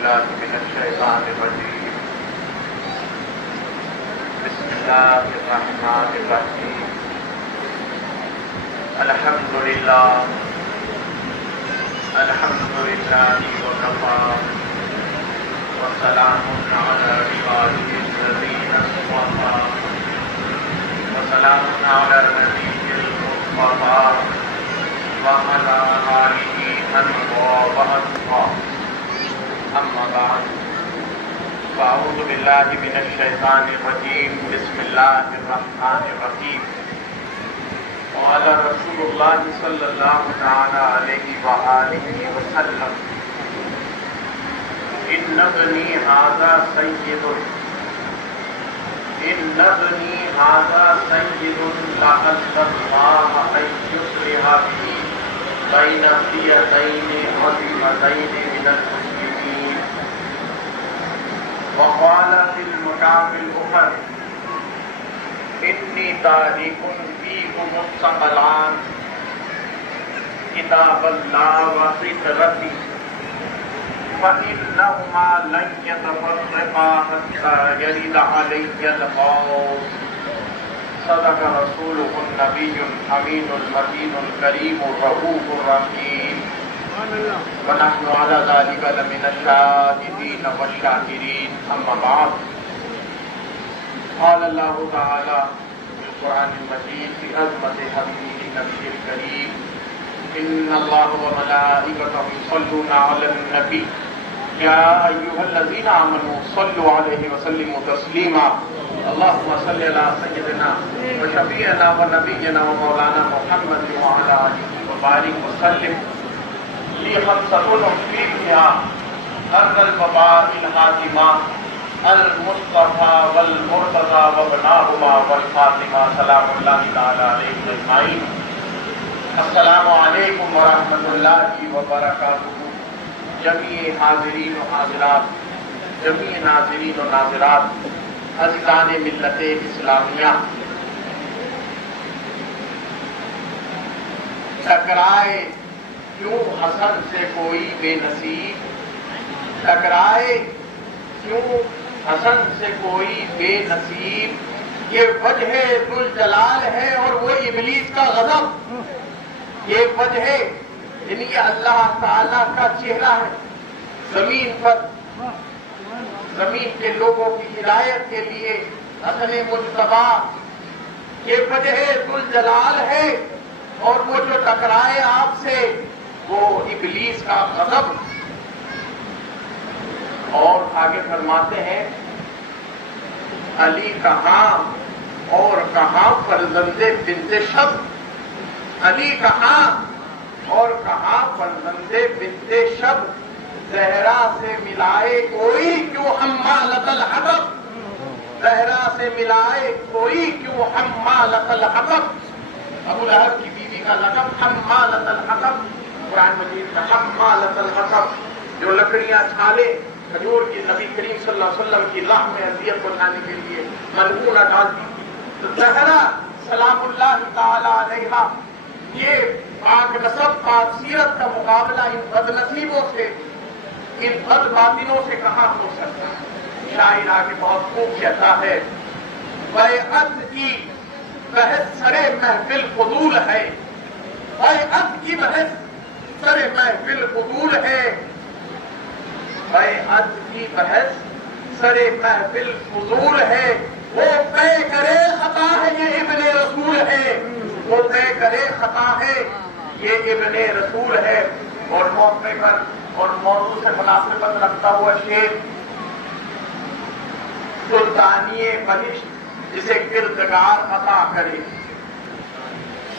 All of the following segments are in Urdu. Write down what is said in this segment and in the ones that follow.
بالله من الشيطان الرجيم. بسم الله الرحمن الرحيم. الحمد لله وكفى وسلام على عباده الذين اصطفى وسلام على النبي المصطفى وعلى آله وأصحابه. أما بعد فأعوذ بالله من الشيطان الرجيم. بسم الله الرحمن الرحيم. قال رسول الله صلى الله تعالى عليه وآله وسلم: إن ابني هذا سيد لعل الله أن يصلح به بين فئتين عظيمتين من المسلمين. وقال في المكان الآخر: إني تارك فيكم الثقلان كتاب الله وفطرتي فإنهما لن يتفرقا حتى يرد علي الغوث. صدق رسوله النبي الأمين المتين الكريم الرؤوف الرحيم. ونحن على ذلك لمن الشاهدين والشاكرين. أما بعد، قال الله تعالى في القرآن المجيد في عظمة حبيبه النبي الكريم: إن الله وملائكته يصلون على النبي يا أيها الذين آمنوا صلوا عليه وسلموا تسليما. اللهم صل على سيدنا وشفيعنا ونبينا ومولانا محمد وعلى آله وبارك وسلم. لي خمسة فيها أرض الوباء الحاتمة المصطفى والمرتضى وابناهما والفاطمة سلام الله تعالى عليهم أجمعين. السلام علیکم ورحمۃ اللہ وبرکاتہ. جمیع حاضرین و حاضرات، جمیع ناظرین و ناظرات، عزیزان ملت اسلامیہ، ٹکرائے کیوں حسن سے کوئی بے نصیب، ٹکرائے کیوں حسن سے کوئی بے نصیب، یہ وجہ ذوالجلال ہے اور وہ ابلیس کا غضب. یہ وجہ یعنی یہ اللہ تعالیٰ کا چہرہ ہے زمین پر، زمین کے لوگوں کی ہدایت کے لیے حسن مجتبی. یہ وجہ ذوالجلال ہے اور وہ جو ٹکرائے آپ سے وہ ابلیس کا غضب. اور آگے فرماتے ہیں: علی کہاں اور کہاں فرزند بنت شب، علی کہاں اور کہاں فرزند بنت شب، زہرا سے ملائے کوئی کیوں حمالۃ الحطب، زہرا سے ملائے کوئی کیوں حمالۃ الحطب. ابو لہب کی بیوی کا لقب حمالۃ الحطب. قرآن مجید میں حمالۃ الحطب، جو لکڑیاں چھالے کھجور کی نبی کریم صلی اللہ علیہ وسلم کی راہ میں اذیت پہنچانے کے لیے ملعونہ ڈالتی تھی. تو زہرا سلام اللہ تعالی علیہا، یہ پاک نسب پاک سیرت کا مقابلہ ان بد نصیبوں سے، ان بد باطنوں سے کہاں ہو سکتا ہے. شاعر آگے بہت خوب کہتا ہے: بیعت کی بحث سرے محفل فضول ہے، بیعت کی بحث سرے محفل فضول ہے، بیعت کی بحث سرے محفل فضول ہے. وہ طے کرے خطا ہے یہ ابن رسول ہے، وہ طے کرے خطا ہے یہ ابن رسول ہے. اور موقع پر اور موضوع سے مناسبت رکھتا ہوا شعر: سلطانی بہشت جسے کردگار عطا کرے،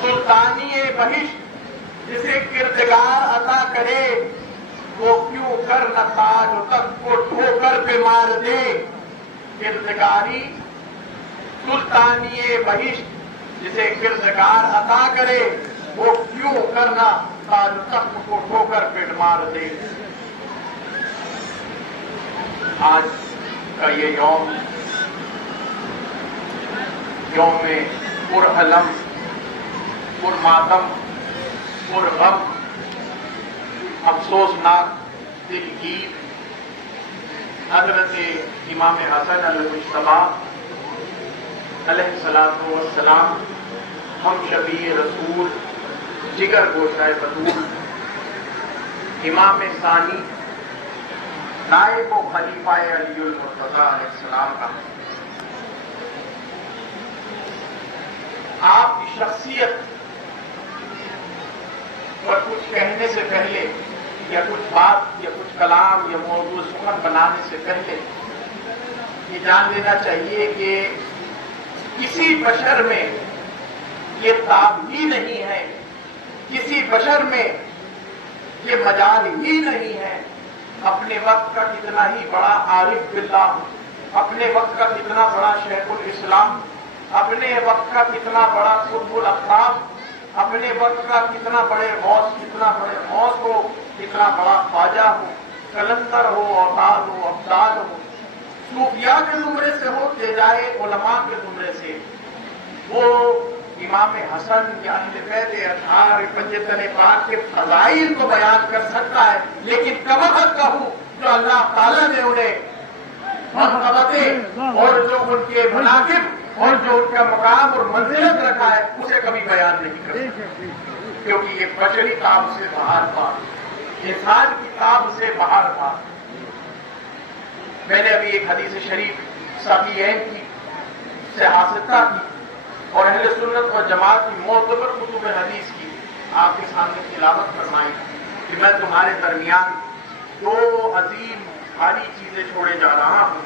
سلطانی بہشت جسے کردگار عطا کرے، وہ کیوں کر نہ تاج و تخت کو ٹھوکر پہ مار دے. کردگاری سلطانی بہشت جسے کردگار عطا کرے، وہ کیوں کرنا تاج و تخت کو ٹھوکر پہ مار دے. آج کا یہ یوم پرعلم، پرماتم، پرغم، افسوسناک، دلگیر حضرت امام حسن المجتبی علیہ السلام ہم شبیہ رسول جگر گوشہ بطول امام ثانی نائب و خلیفہ علی المرتضیٰ علیہ السلام کا آپ کی شخصیت اور کچھ کہنے سے پہلے یا کچھ بات یا کچھ کلام یا موضوع سخن بنانے سے پہلے یہ جان لینا چاہیے کہ کسی بشر میں یہ تاب ہی نہیں ہے، کسی بشر میں یہ مجال ہی نہیں ہے اپنے وقت کا کتنا ہی بڑا عارف باللہ، اپنے وقت کا کتنا بڑا شیخ الاسلام، اپنے وقت کا کتنا بڑا قطب الاقطاب، اپنے وقت کا کتنا بڑے غوث ہو، کتنا بڑا خواجہ ہو، کلندر ہو، اوتاد ہو، ابدال ہو، صوفیاء کے زمرے سے ہو کہ جائے علماء کے زمرے سے، وہ امام حسن یا اہل بیت اطہار پنجتن پاک کے فضائل کو بیان کر سکتا ہے، لیکن کم از کم جو اللہ تعالیٰ نے انہیں مرتبتیں اور جو ان کے مناقب اور جو ان کا مقام اور منزلت رکھا ہے اسے کبھی بیان نہیں کر سکتے، کیونکہ یہ بشری تاب سے باہر تھا، انسان کی تاب سے باہر تھا۔ میں نے ابھی ایک حدیث شریف صحیحین کی سے حاصلہ کی اور اہل سنت و جماعت کی معتبر کتب حدیث کی آپ کے سامنے تلاوت فرمائی کہ میں تمہارے درمیان دو عظیم بھاری چیزیں چھوڑے جا رہا ہوں،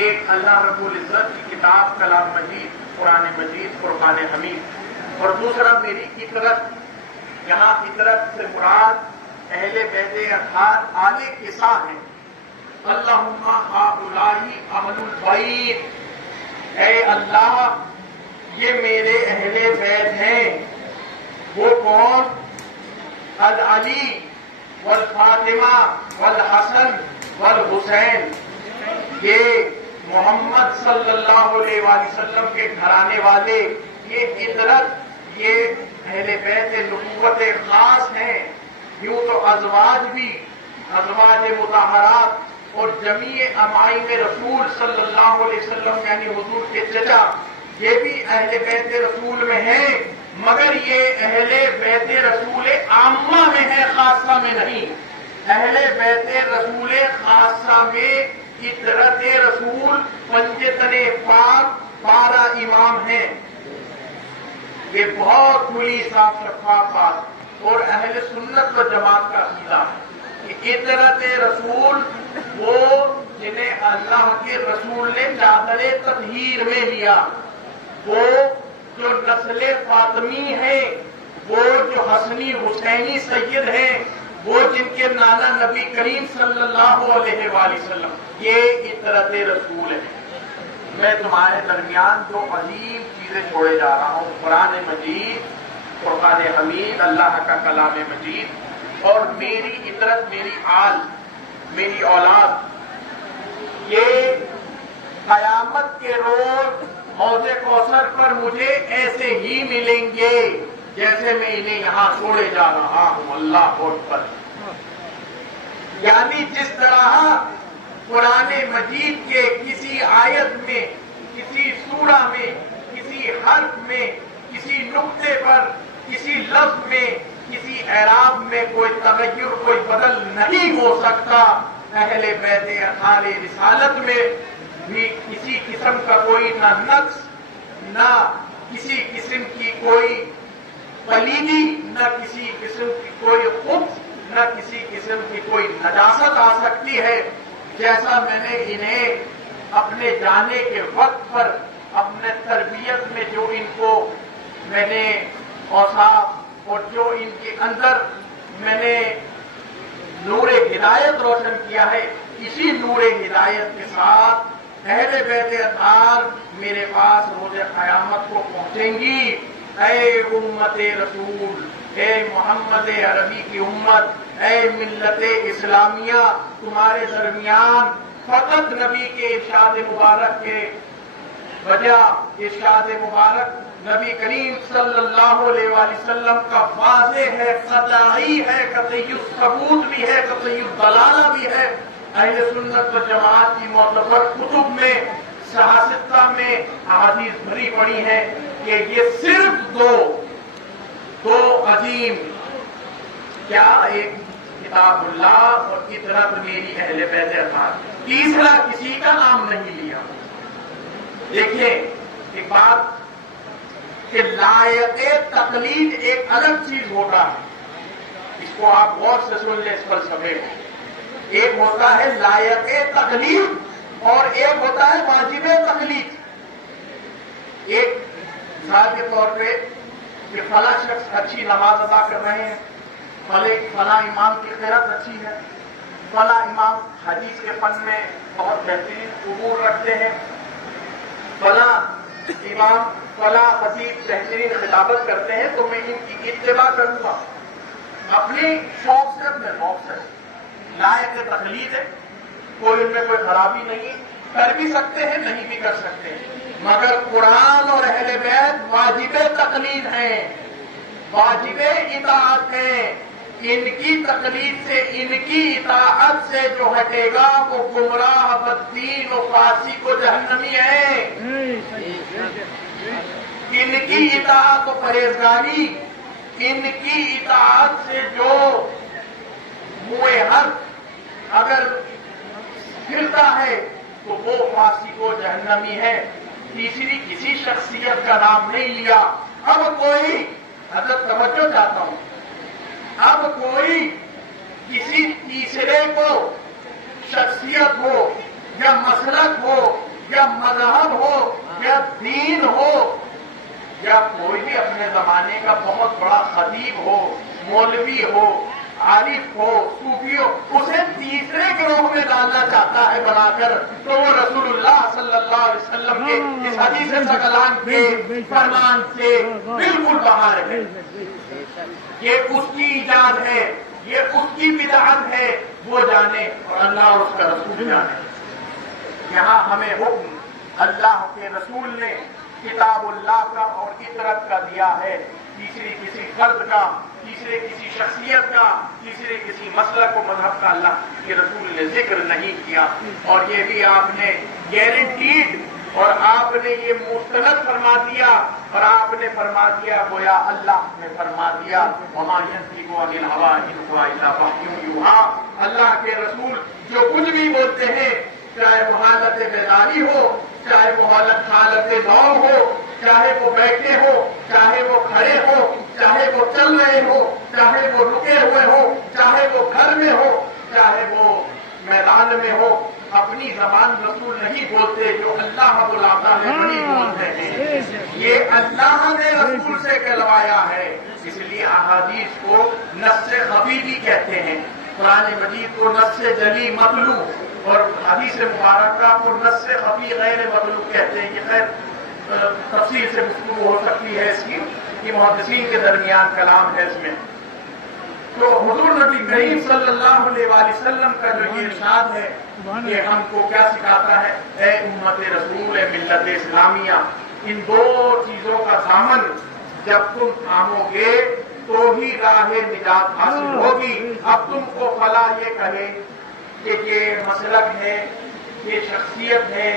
ایک اللہ رب العزت کی کتاب کلام مجید قرآن مجید فرقان حمید، اور دوسرا میری اطرت۔ یہاں اطرت سے مراد اہل بیت اطہار آل کسا ہیں۔ اللہم ہؤلاء اہل البیت، اے اللہ یہ میرے اہل بیت ہیں۔ وہ کون؟ العلی والفاطمہ والحسن والحسین، یہ محمد صلی اللہ علیہ وآلہ وسلم کے گھرانے والے، یہ اطرت، یہ اہل بیت نبوت خاص ہیں۔ یوں تو ازواج بھی، ازواج مطہرات اور جمیع امائم رسول صلی اللہ علیہ وسلم یعنی حضور کے چچا، یہ بھی اہل بیت رسول میں ہیں، مگر یہ اہل بیت رسول عامہ میں ہے، خاصہ میں نہیں۔ اہل بیت رسول خاصہ میں اطرت رسول پنجتن پاک 12 امام ہیں۔ یہ بہت کھلی صاف شفاف بات اور اہل سنت و جماعت کا عقیدہ ہے کہ اطرت رسول وہ جنہیں اللہ کے رسول نے چادر تطہیر میں لیا، وہ جو نسل فاطمی ہے، وہ جو حسنی حسینی سید ہیں، وہ جن کے نانا نبی کریم صلی اللہ علیہ وآلہ وسلم، یہ اطرت رسول ہے۔ میں تمہارے درمیان دو عظیم چیزیں چھوڑے جا رہا ہوں، قرآن مجید فرقان حمید اللہ کا کلام مجید، اور میری اطرت، میری آل، میری اولاد، یہ قیامت کے روز حوض کوثر پر مجھے ایسے ہی ملیں گے جیسے میں انہیں یہاں چھوڑے جا رہا ہوں۔ اللہ اکبر۔ یعنی جس طرح قرآن مجید کے کسی آیت میں، کسی سورہ میں، کسی حرف میں، کسی نقطے پر، کسی لفظ میں، کسی اعراب میں کوئی تغیر، کوئی بدل نہیں ہو سکتا، اہل بیت اطہار رسالت میں بھی کسی قسم کا کوئی نہ نقص، نہ کسی قسم کی کوئی پلیدی، نہ کسی قسم کی کوئی خبث، نہ کسی قسم کی کوئی نجاست آ سکتی ہے۔ جیسا میں نے انہیں اپنے جانے کے وقت پر اپنے تربیت میں جو ان کو میں نے اوصاف اور جو ان کے اندر میں نے نور ہدایت روشن کیا ہے، اسی نور ہدایت کے ساتھ اہل بیت اطہار میرے پاس روز قیامت کو پہنچیں گی۔ اے امت رسول، اے محمد عربی کی امت، اے ملت اسلامیہ، تمہارے درمیان فقط نبی کے ارشاد مبارک کے وجہ، ارشاد مبارک نبی کریم صلی اللہ علیہ وآلہ وسلم کا واضح ہے، قطعی ہے، قطعی ثبوت بھی ہے، قطعی دلالہ بھی ہے اہل سنت و جماعت کی معتبر کتب میں صحافتہ میں احادیث بھری پڑی ہیں کہ یہ صرف دو عظیم کیا ایک کتاب اللہ اور اطرت میری اہل بیت اطہار، تیسرا کسی کا نام نہیں لیا۔ دیکھیں ایک بات کہ لائق تقلید ایک الگ چیز ہوتا ہے، اس کو آپ غور سے سن لیں اس فلسفے کو۔ ایک ہوتا ہے لائق تقلید اور ایک ہوتا ہے واجب تقلید۔ ایک مثال کے طور پہ کہ فلاں شخص اچھی نماز ادا کر رہے ہیں، فلاں امام کی قرأت اچھی ہے، فلاں امام حدیث کے فن میں بہت بہترین عبور رکھتے ہیں، فلاں امام فلاں خطیب بہترین خطابت کرتے ہیں، تو میں ان کی اتباع کروں گا اپنی شوق سے، اپنے موقع سے۔ لائق تقلید ہے، کوئی ان میں کوئی خرابی نہیں، کر بھی سکتے ہیں نہیں بھی کر سکتے ہیں، مگر قرآن اور اہل بیت واجب تقلید ہیں، واجب اطاعت ہیں۔ ان کی تقلید سے، ان کی اطاعت سے جو ہٹے گا وہ گمراہ بددین و فاسق و جہنمی ہے۔ ان کی اطاعت و پرہیزگاری، ان کی اطاعت سے جو منہ حق اگر پھرتا ہے تو وہ فاسق و جہنمی ہے۔ تیسری کسی شخصیت کا نام نہیں لیا۔ اب کوئی حضرت توجہ چاہتا ہوں، اب کوئی کسی تیسرے کو شخصیت ہو یا مسلک ہو یا مذہب ہو یا دین ہو یا کوئی بھی اپنے زمانے کا بہت بڑا خطیب ہو، مولوی ہو، عارف ہو، صوفی ہو، اسے تیسرے گروہ میں ڈالنا چاہتا ہے بنا کر، تو وہ رسول اللہ صلی اللہ علیہ وسلم کے اس حدیث ثقلان کے فرمان سے بالکل باہر ہے۔ یہ اس کی ایجاد ہے، یہ اس کی بدعت ہے، وہ جانے اور اللہ اور اس کا رسول جانے۔ یہاں ہمیں حکم اللہ کے رسول نے کتاب اللہ کا اور اطرت کا دیا ہے، تیسری کسی فرد کا، تیسرے کسی شخصیت کا، تیسرے کسی مسلک و مذہب کا اللہ کے رسول نے ذکر نہیں کیا۔ اور یہ بھی آپ نے گارنٹیڈ اور آپ نے یہ مستند فرما دیا، اور آپ نے فرما دیا گویا اللہ نے فرما دیا وما ينطق عن الهوى ان هو الا وحی یوحی۔ اللہ کے رسول جو کچھ بھی بولتے ہیں، چاہے وہ حالت بیداری ہو، چاہے وہ حالت نوم ہو، چاہے وہ بیٹھے ہو، چاہے وہ کھڑے ہو، چاہے وہ چل رہے ہو، چاہے وہ رکے ہوئے ہو، چاہے وہ گھر میں ہو، چاہے وہ میدان میں ہو، اپنی زبان رسول نہیں بولتے، جو اللہ رب العالمین نے بڑی بولتے ہیں۔ یہ اللہ نے رسول سے کہلوایا ہے، اس لیے احادیث کو نص خفی بھی کہتے ہیں، قرآن مجید کو نص جلی مطلوع اور حدیث مبارکہ کو نص خفی غیر مطلوع کہتے ہیں۔ یہ خیر تفصیل سے گفتگو ہو سکتی ہے اس کی، یہ محدثین کے درمیان کلام ہے اس میں۔ تو حضور نبی کریم صلی اللہ علیہ وآلہ وسلم کا جو یہ ارشاد ہے یہ ہم کو کیا سکھاتا ہے؟ اے امت رسول، اے ملت اسلامیہ، ان دو چیزوں کا دامن جب تم تھامو گے تو ہی راہ نجات حاصل ہوگی۔ اب تم کو فلاں یہ کہے کہ یہ مسلک ہے، یہ شخصیت ہے،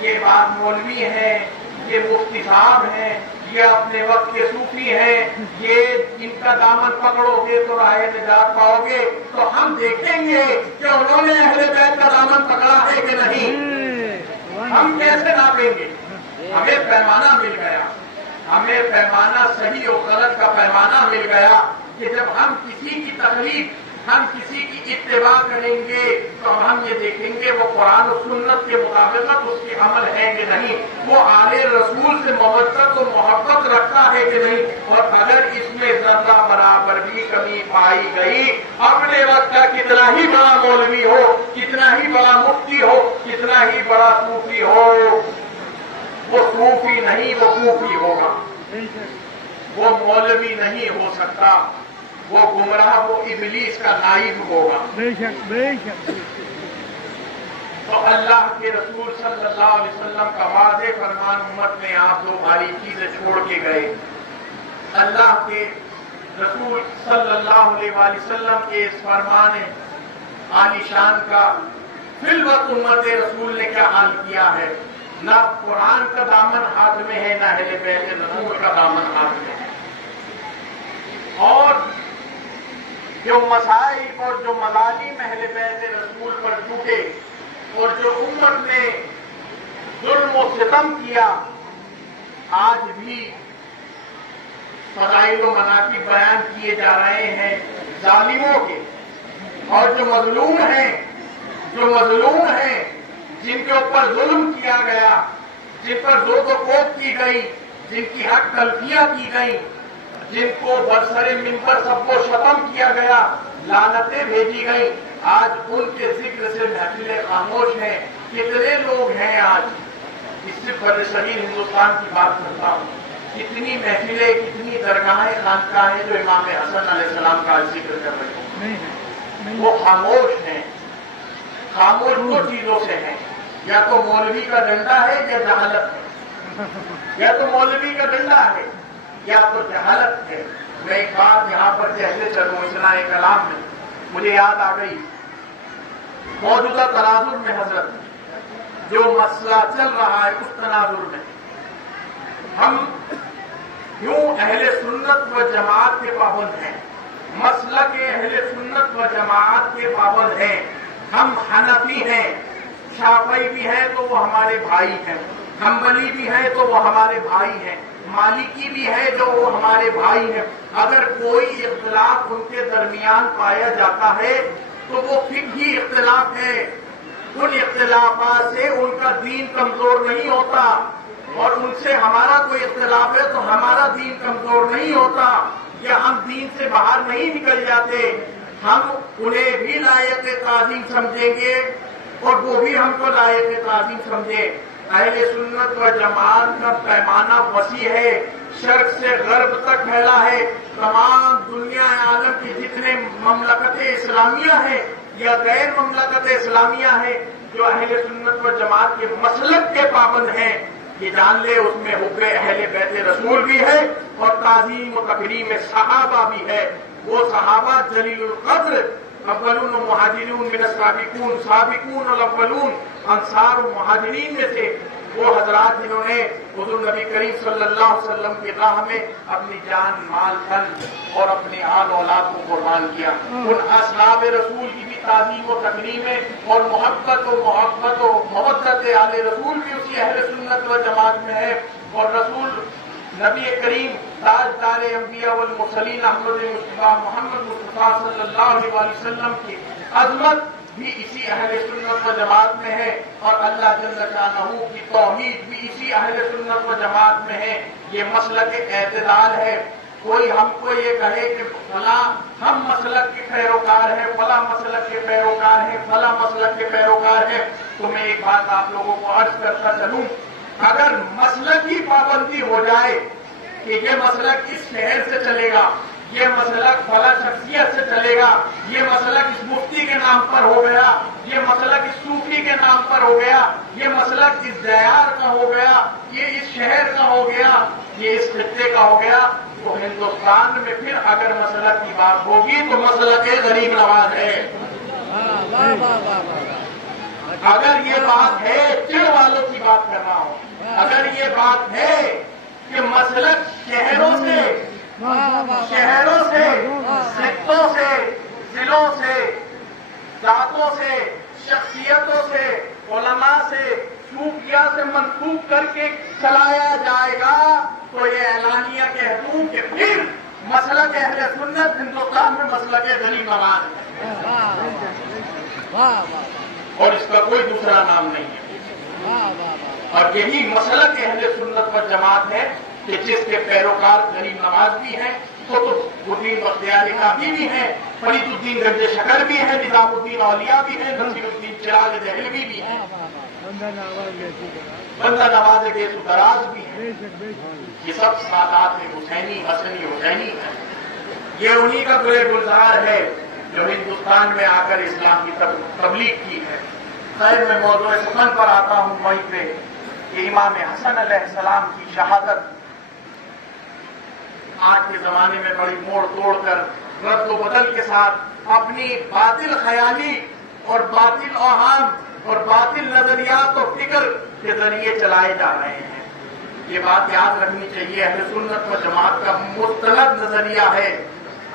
یہ بات مولوی ہے، یہ مفتی صاحب ہیں، یہ اپنے وقت کے صوفی ہیں، یہ ان کا دامن پکڑو گے تو راہ نجات پاؤ گے، تو ہم دیکھیں گے کہ انہوں نے اہل بیت کا دامن پکڑا ہے کہ نہیں۔ ہم کیسے ناپیں گے؟ ہمیں پیمانہ مل گیا، ہمیں پیمانہ صحیح و غلط کا پیمانہ مل گیا کہ جب ہم کسی کی تقلید، ہم کسی کی اتباع کریں گے تو ہم یہ دیکھیں گے وہ قرآن و سنت کے مطابق اس کی عمل ہے کہ نہیں، وہ آل رسول سے مودت و محبت رکھتا ہے کہ نہیں، اور اگر اس میں ذرہ برابر بھی کمی پائی گئی، اپنے وقت کا کتنا ہی بڑا مولوی ہو، کتنا ہی بڑا مفتی ہو، کتنا ہی بڑا صوفی ہو، وہ صوفی نہیں، وہ کوفی ہوگا، وہ مولوی نہیں ہو سکتا، وہ گمراہ، وہ ابلیس کا نائب ہوگا۔ بے شک بے شک۔ تو اللہ کے رسول صلی اللہ علیہ وسلم کا واضح فرمان امت میں آپ دو بھاری چیزیں چھوڑ کے گئے۔ اللہ کے رسول صلی اللہ علیہ وسلم کے اس فرمان عالی شان کا فی الوقت امت رسول نے کیا حال کیا ہے؟ نہ قرآن کا دامن ہاتھ میں ہے، نہ اہل بیت رسول کا دامن ہاتھ میں ہے، اور جو مصائب اور جو مظالم اہل بیت رسول پر ٹوٹے اور جو امت نے ظلم و ستم کیا، آج بھی فضائل و مناقب بیان کیے جا رہے ہیں ظالموں کے، اور جو مظلوم ہیں جن کے اوپر ظلم کیا گیا، جن پر زود و کوب کی گئی، جن کی حق تلفیاں کی گئی، جن کو برسر منبر سب و شتم کیا گیا، لعنتیں بھیجی گئی، آج ان کے ذکر سے محفلیں خاموش ہیں۔ کتنے لوگ ہیں آج، اس سے برصغیر ہندوستان کی بات کرتا ہوں، کتنی محفلیں، کتنی درگاہیں، خانقاہیں جو امام حسن علیہ السلام کا ذکر کر رہے ہیں، وہ خاموش ہیں۔ خاموش دو چیزوں سے ہیں، یا تو مولوی کا ڈنڈا ہے یا جہالت ہے، یا تو مولوی کا ڈنڈا ہے یا تو جہالت ہے۔ میں ایک بات یہاں پر کہتے چلوں، اصلاح کلام میں مجھے یاد آ گئی، موجودہ تناظر میں حضرت جو مسئلہ چل رہا ہے، اس تناظر میں ہم یوں اہل سنت و جماعت کے پابند ہیں، مسلک اہل سنت و جماعت کے پابند ہیں۔ ہم حنفی ہیں، شافعی بھی ہیں تو وہ ہمارے بھائی ہیں، حنبلی بھی ہیں تو وہ ہمارے بھائی ہیں، مالکی بھی ہے جو وہ ہمارے بھائی ہیں۔ اگر کوئی اختلاف ان کے درمیان پایا جاتا ہے تو وہ فقہی اختلاف ہے، ان اختلافات سے ان کا دین کمزور نہیں ہوتا، اور ان سے ہمارا کوئی اختلاف ہے تو ہمارا دین کمزور نہیں ہوتا، یا ہم دین سے باہر نہیں نکل جاتے۔ ہم انہیں بھی لائق تعظیم سمجھیں گے اور وہ بھی ہم کو لائق تعظیم سمجھے۔ اہل سنت و جماعت کا پیمانہ وسیع ہے، شرق سے غرب تک پھیلا ہے۔ تمام دنیا عالم کی جتنے مملکتیں اسلامیہ ہیں یا غیر مملکت اسلامیہ ہیں جو اہل سنت و جماعت کے مسلک کے پابند ہیں، یہ جان لے اس میں حب اہل بیت رسول بھی ہے اور تعظیم و تکریم صحابہ بھی ہے۔ وہ صحابہ جلیل القدر، اولون مہاجرون من السابقون، سابقون الاولون، انصار و مہاجرین میں سے وہ حضرات جنہوں نے حضور نبی کریم صلی اللہ علیہ وسلم کی راہ میں اپنی جان، مال، تن اور اپنے آل اولاد کو قربان کیا۔ ان اصحاب رسول کی بھی تعظیم و تکریم اور محبت و مودت آل رسول بھی اسی اہل سنت و جماعت میں ہے، اور رسول نبی کریم تاجدار انبیاء والمرسلین احمد مصطفیٰ محمد مصطفیٰ صلی اللہ علیہ وسلم کی عظمت بھی اسی اہل سنت و جماعت میں ہے، اور اللہ جل شانہ کی توحید بھی اسی اہل سنت و جماعت میں ہے۔ یہ مسلک اعتدال ہے۔ کوئی ہم کو یہ کہے کہ فلاں ہم مسلک کے پیروکار ہیں، فلاں مسلک کے پیروکار ہیں، فلاں مسلک کے پیروکار ہیں، تو میں ایک بات آپ لوگوں کو عرض کرتا چلوں، اگر مسلک کی پابندی ہو جائے کہ یہ مسلک اس شہر سے چلے گا، یہ مسلک فلاں شخصیت سے چلے گا، یہ مسلک اس مفتی کے نام پر ہو گیا، یہ مسلک اس صوفی کے نام پر ہو گیا، یہ مسلک اس دیار کا ہو گیا، یہ اس شہر کا ہو گیا، یہ اس خطے کا ہو گیا، تو ہندوستان میں پھر اگر مسلک کی بات ہوگی تو مسلک غریب نواز ہے۔ اگر یہ بات ہے، چڑ والوں کی بات کر رہا ہوں، اگر یہ بات ہے کہ مسلک شہروں سے، خطوں سے، ضلعوں سے، ذاتوں سے، شخصیتوں سے، علماء سے، صوفیہ سے منسوخ کر کے چلایا جائے گا تو یہ اعلانیہ کہہ دوں کہ پھر مسلک اہل سنت ہندوستان میں مسلک غریب نواز ہے، اور اس کا کوئی دوسرا نام نہیں ہے۔ اور یہی مسلک اہل سنت و جماعت ہے کہ جس کے پیروکار غریب نواز بھی ہیں، قطب الدین بختیاری کافی بھی ہیں، فرید الدین گنج شکر بھی ہیں، نظام الدین اولیاء بھی ہیں، نصیر الدین چراغ دہلوی بھی ہیں، بندہ نواز گیسو دراز بھی ہیں۔ یہ سب سادات حسینی، حسنی، حسینی ہیں۔ یہ انہی کا گلے گلزار ہے جو ہندوستان میں آ کر اسلام کی تبلیغ کی ہے۔ خیر، میں موضوع سخن پر آتا ہوں وہیں پہ کہ امام حسن علیہ السلام کی شہادت آج کے زمانے میں بڑی موڑ توڑ کر رد و بدل کے ساتھ اپنی باطل خیالی اور باطل اوہام اور باطل نظریات اور فکر کے ذریعے چلائے جا رہے ہیں۔ یہ بات یاد رکھنی چاہیے، اہل سنت و جماعت کا مستند نظریہ ہے،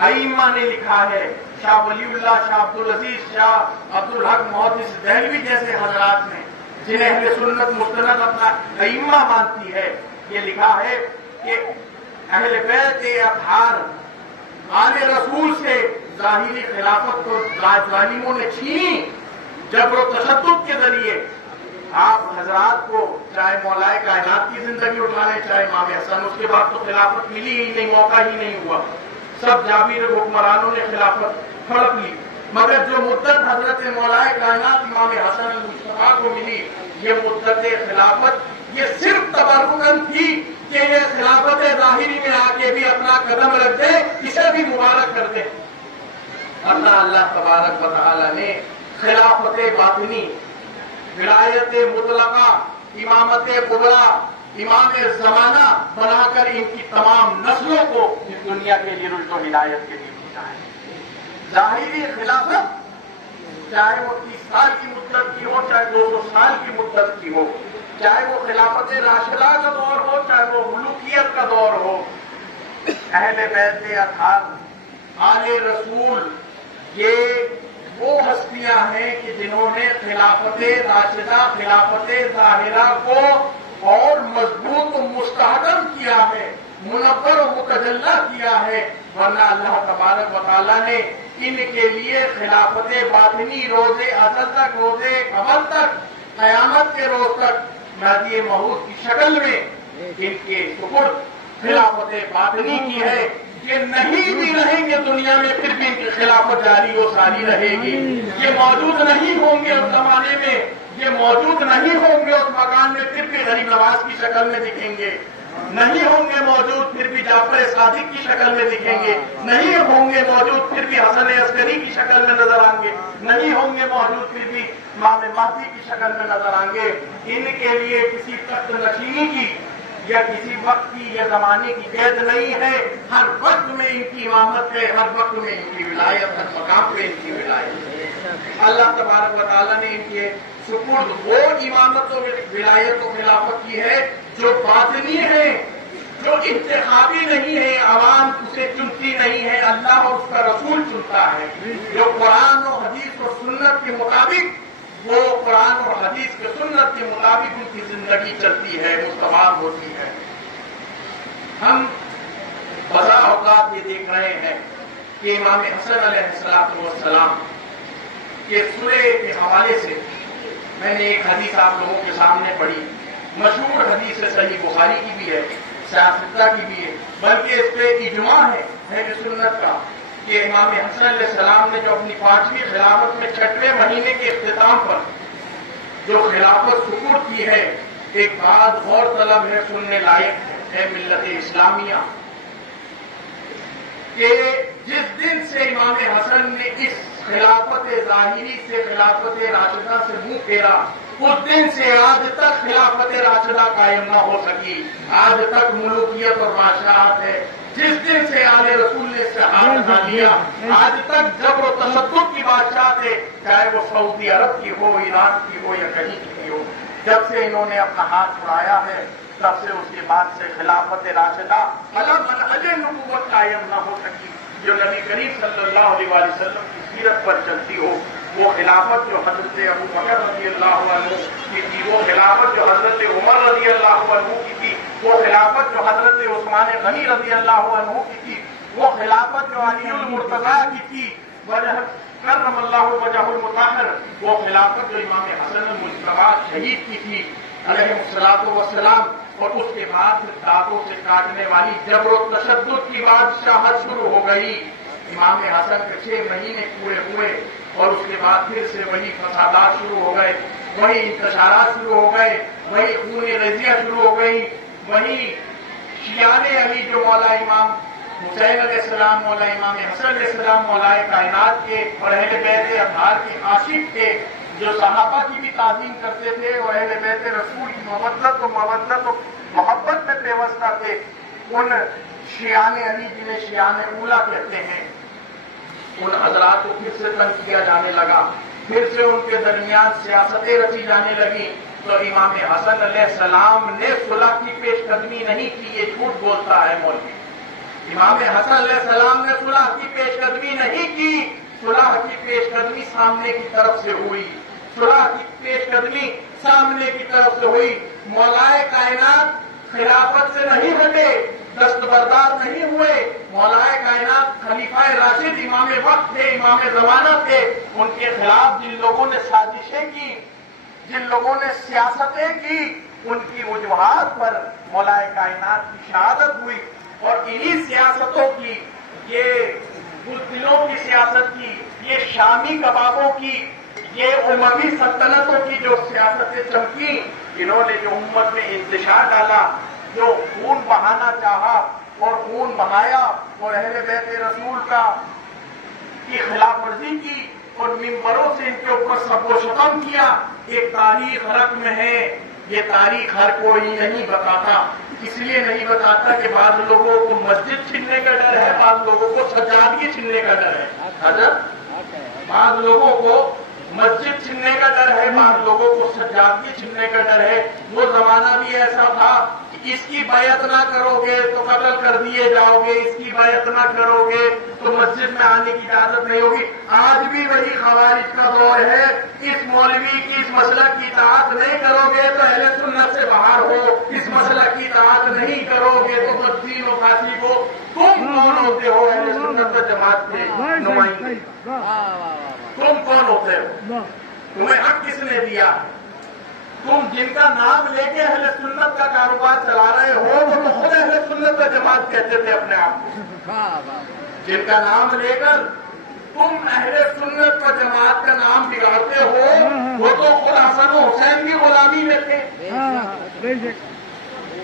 ائمہ نے لکھا ہے، شاہ ولی اللہ، شاہ عبدالعزیز، شاہ عبدالحق محدث دہلوی جیسے حضرات نے، جنہیں اہل سنت مستند اپنا ائمہ مانتی ہے، یہ لکھا ہے کہ اہل بیت اطہار آل رسول سے ظاہری خلافت کو ظالموں نے چھینی، جبر و تشدد کے ذریعے۔ آپ حضرات کو چاہے مولائے کائنات کی زندگی اٹھا لیں، چاہے امام حسن، اس کے بعد تو خلافت ملی ہی نہیں، موقع ہی نہیں ہوا، سب جابر حکمرانوں نے خلافت ہڑپ لی، مگر جو مدت حضرت مولائے کائنات امام حسن المصطفیٰ کو ملی، یہ مدت خلافت یہ صرف تبرکن تھی کہ یہ خلافت ظاہری میں آ کے بھی اپنا قدم رکھ دے، اسے بھی مبارک کر دے۔ اللہ تبارک و تعالی نے خلافت باطنی، ولایت مطلقہ، امامت کبریٰ، امام زمانہ بنا کر ان کی تمام نسلوں کو اس دنیا کے لیے رشد و ہدایت کے لیے بھیجا ہے۔ ظاہری خلافت چاہے وہ 30 سال کی مدت کی ہو، چاہے 200 سال کی مدت کی ہو، چاہے وہ خلافت راشدہ کا دور ہو، چاہے وہ ملوکیت کا دور ہو، اہل بیت اطہار آل رسول یہ وہ ہستیاں ہیں کہ جنہوں نے خلافت راشدہ، خلافت ظاہرہ کو اور مضبوط و مستحکم کیا ہے، منور و متجلی کیا ہے، ورنہ اللہ تبارک و تعالیٰ نے ان کے لیے خلافت باطنی روز ازل تک، روز اول تک، قیامت کے روز تک مہدی موعود کی شکل میں ان کے سپرد خلافت باطنی کی ہے۔ یہ نہیں بھی رہیں گے دنیا میں، پھر بھی ان کی خلافت جاری و ساری رہے گی۔ یہ موجود نہیں ہوں گے اس زمانے میں، یہ موجود نہیں ہوں گے اس مکان میں، پھر بھی غریب نواز کی شکل میں دکھیں گے، نہیں ہوں گے موجود پھر بھی جعفر صادق کی شکل میں دکھیں گے، نہیں ہوں گے موجود پھر بھی حسن عسکری کی شکل میں نظر آئیں گے، نہیں ہوں گے موجود پھر بھی امام مہدی کی شکل میں نظر آئیں گے۔ ان کے لیے کسی تخت نشینی کی یا کسی وقت کی یا زمانے کی قید نہیں ہے، ہر وقت میں ان کی امامت ہے، ہر وقت میں ان کی ولایت، ہر مقام پہ ان کی ولایت ہے۔ اللہ تبارک و تعالیٰ نے ان کے سپرد وہ امامت و ولایت و خلافت کی ہے جو باطنی ہے، جو انتخابی نہیں ہے، عوام اسے چنتی نہیں ہے، اللہ اور اس کا رسول چنتا ہے، جو قرآن و حدیث و سنت کے مطابق، وہ قرآن اور حدیث کے سنت کے مطابق ان کی زندگی چلتی ہے، مستوار ہوتی ہے۔ ہم بڑا اوقات یہ دیکھ رہے ہیں کہ امام حسن علیہ السلام کے سورے کے حوالے سے میں نے ایک حدیث آپ لوگوں کے سامنے پڑھی، مشہور حدیث صحیح بخاری کی بھی ہے، سیاستہ کی بھی ہے، بلکہ اس پہ اجماع ہے اہل سنت کا کہ امام حسن علیہ السلام نے جو اپنی 5ویں خلافت میں 6ویں مہینے کے اختتام پر جو خلافت سپرد کی ہے، ایک بات غور طلب ہے، سننے لائق ہے ملت اسلامیہ، کہ جس دن سے امام حسن نے اس خلافت ظاہری سے، خلافت راشدہ سے منہ پھیرا، اس دن سے آج تک خلافت راشدہ قائم نہ ہو سکی، آج تک ملوکیت اور بادشاہت ہے۔ جس دن سے آل رسول نے ہاتھ اٹھا لیا، آج تک جبر و تشدد کی بادشاہت ہے، چاہے وہ سعودی عرب کی ہو، ایران کی ہو یا کہیں کی ہو۔ جب سے انہوں نے اپنا ہاتھ چھڑایا ہے، تب سے اس کے بعد سے خلافت راشدہ منہج نبوت قائم نہ ہو سکی، جو نبی کریم صلی اللہ علیہ وسلم کی سیرت پر چلتی ہو۔ وہ خلافت جو حضرت ابو بکر رضی اللہ عنہ کی تھی، وہ خلافت جو حضرت عمر رضی اللہ عنہ کی تھی، وہ خلافت جو حضرت عثمان غنی رضی اللہ عنہ کی تھی، وہ خلافت جو علی المرتضیٰ کی تھی، کرم اللہ وجہ المطہر، وہ خلافت جو امام حسن المجتبیٰ شہید کی تھی علیہ الصلوۃ والسلام، اور اس کے بعد دانتوں سے کاٹنے والی جبر و تشدد کی بادشاہت شروع ہو گئی۔ امام حسن کے 6 مہینے پورے ہوئے اور اس کے بعد پھر سے وہی فسادات شروع ہو گئے، وہی انتشارات شروع ہو گئے، وہی خون ریزیاں شروع ہو گئی، وہی شیعان علی جو مولا امام حسین علیہ السلام، مولا امام حسن علیہ السلام، مولا کائنات کے اور اہل بیت اطہار کے عاشق تھے، جو صحابہ کی بھی تعظیم کرتے تھے اور اہل بیت رسول کی مودت و محبت میں پیوستہ تھے، ان شیعان علی جنہیں شیعان اولا کہتے ہیں، ان حضرات کو پھر سے تنگ کیا جانے لگا۔ پھر سے ان کے درمیان سیاستیں رچی جانے لگی تو امام حسن علیہ السلام نے صلح کی پیش قدمی نہیں کی. یہ جھوٹ بولتا ہے مولوی. امام حسن علیہ السلام نے صلح کی پیش قدمی نہیں کی. صلح کی پیش قدمی سامنے کی طرف سے ہوئی. صلح کی پیش قدمی سامنے کی طرف سے ہوئی. مولائے کائنات خلافت سے نہیں ہٹے, دستبردار نہیں ہوئے. مولائے کائنات خلیفہ راشد امام وقت تھے, امام زمانہ تھے. ان کے خلاف جن لوگوں نے سازشیں کی, جن لوگوں نے سیاستیں کی, ان کی وجوہات پر مولائے کائنات کی شہادت ہوئی. اور انہی سیاستوں کی, یہ بزدلوں کی سیاست کی, یہ شامی کبابوں کی, یہ اموی سلطنتوں کی جو سیاستیں چمکی, انہوں نے جو امت میں انتشار ڈالا, جو خون بہانا چاہا اور خون بہایا اور اہل بیت رسول کی خلاف ورزی کی اور ممبروں سے ان کے اوپر سب و شتم کیا. ایک تاریخ رقم ہے. یہ تاریخ ہر کوئی نہیں بتاتا. اس لیے نہیں بتاتا کہ بعض لوگوں کو مسجد چھننے کا ڈر ہے, بعض لوگوں کو سجادگی چھننے کا ڈر ہے. حضرت, بعض لوگوں کو مسجد چھننے کا ڈر ہے, بعض لوگوں کو سجادگی چھننے کا ڈر ہے. وہ زمانہ بھی ایسا تھا کہ اس کی بیعت نہ کرو گے تو قتل کر دیے جاؤ گے, اس کی بیعت نہ کرو گے تو مسجد میں آنے کی اجازت نہیں ہوگی. آج بھی وہی خوارج کا دور ہے. اس مولوی کی اس مسئلہ کی اطاعت نہیں کرو گے تو اہل سنت سے باہر ہو, اس مسئلہ کی اطاعت نہیں کرو گے تو بددین و فاسق ہو. تم کون ہوتے ہو اہل سنت و جماعت کے نمائندے؟ تم کون ہوتے ہو؟ تمہیں حق کس نے دیا؟ تم جن کا نام لے کے اہل سنت کا کاروبار چلا رہے ہو وہ تو خود اہل سنت و جماعت کہتے تھے اپنے آپ کو. جن کا نام لے کر تم اہل سنت و جماعت کا نام بگاڑتے ہو وہ تو خود حسن و حسین کی غلامی میں تھے.